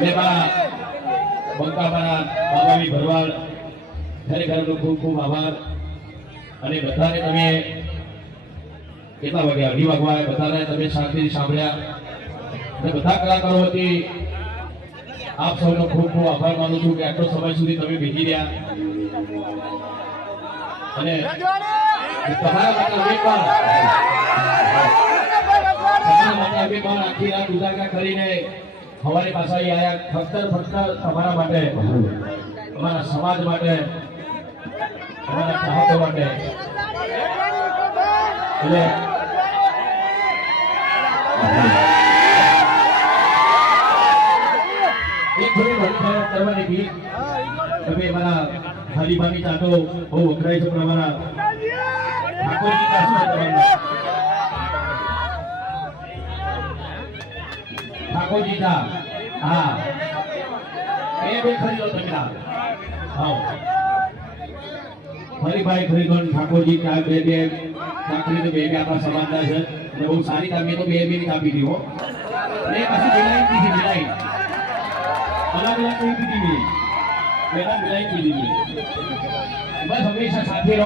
અને મારા બંકામાના બાબાવી ભરવાડ ખરેખર ખૂબ ખૂબ આભાર. અને બધાને તમે કેટલા વાગ્યા 2 વાગ્યા બધાને તમે શાંતિથી સાંભળ્યા અને બધા કલાકારો વતી આપ સૌનો ખૂબ ખૂબ આભાર માનું છું કે આટલો સમય સુધી તમે બેસી રહ્યા અને તમારા માટે અમે પણ આખી રાત ઉજાગરા કરીને સવારે પાછા આવ્યા ફક્ત તમારા માટે, અમારા સમાજ માટે, અમારા ચાહકો માટે. એટલે એક થોડી વડફાયત કરવાની ગીત તમે અમારા હાલીભાની ચાટો બહુ વખરાય છે પણ અમારા ઠાકોરજી ઠાકોરજીના હા એ બે ખરીદો તમે હા હરિભાઈ ખરીદો ઠાકોરજી ચા બે ચાકરી તો બે આપણા સમાજના છે અને બહુ સારી કામી તો બે કાપી દી હો એ પાછી મિલાઈ દીધી મિલાઈ અલગ અલગ કોઈ પીધી નહીં, મેરા મિલાઈ પીધી નહીં. બસ હંમેશા સાથે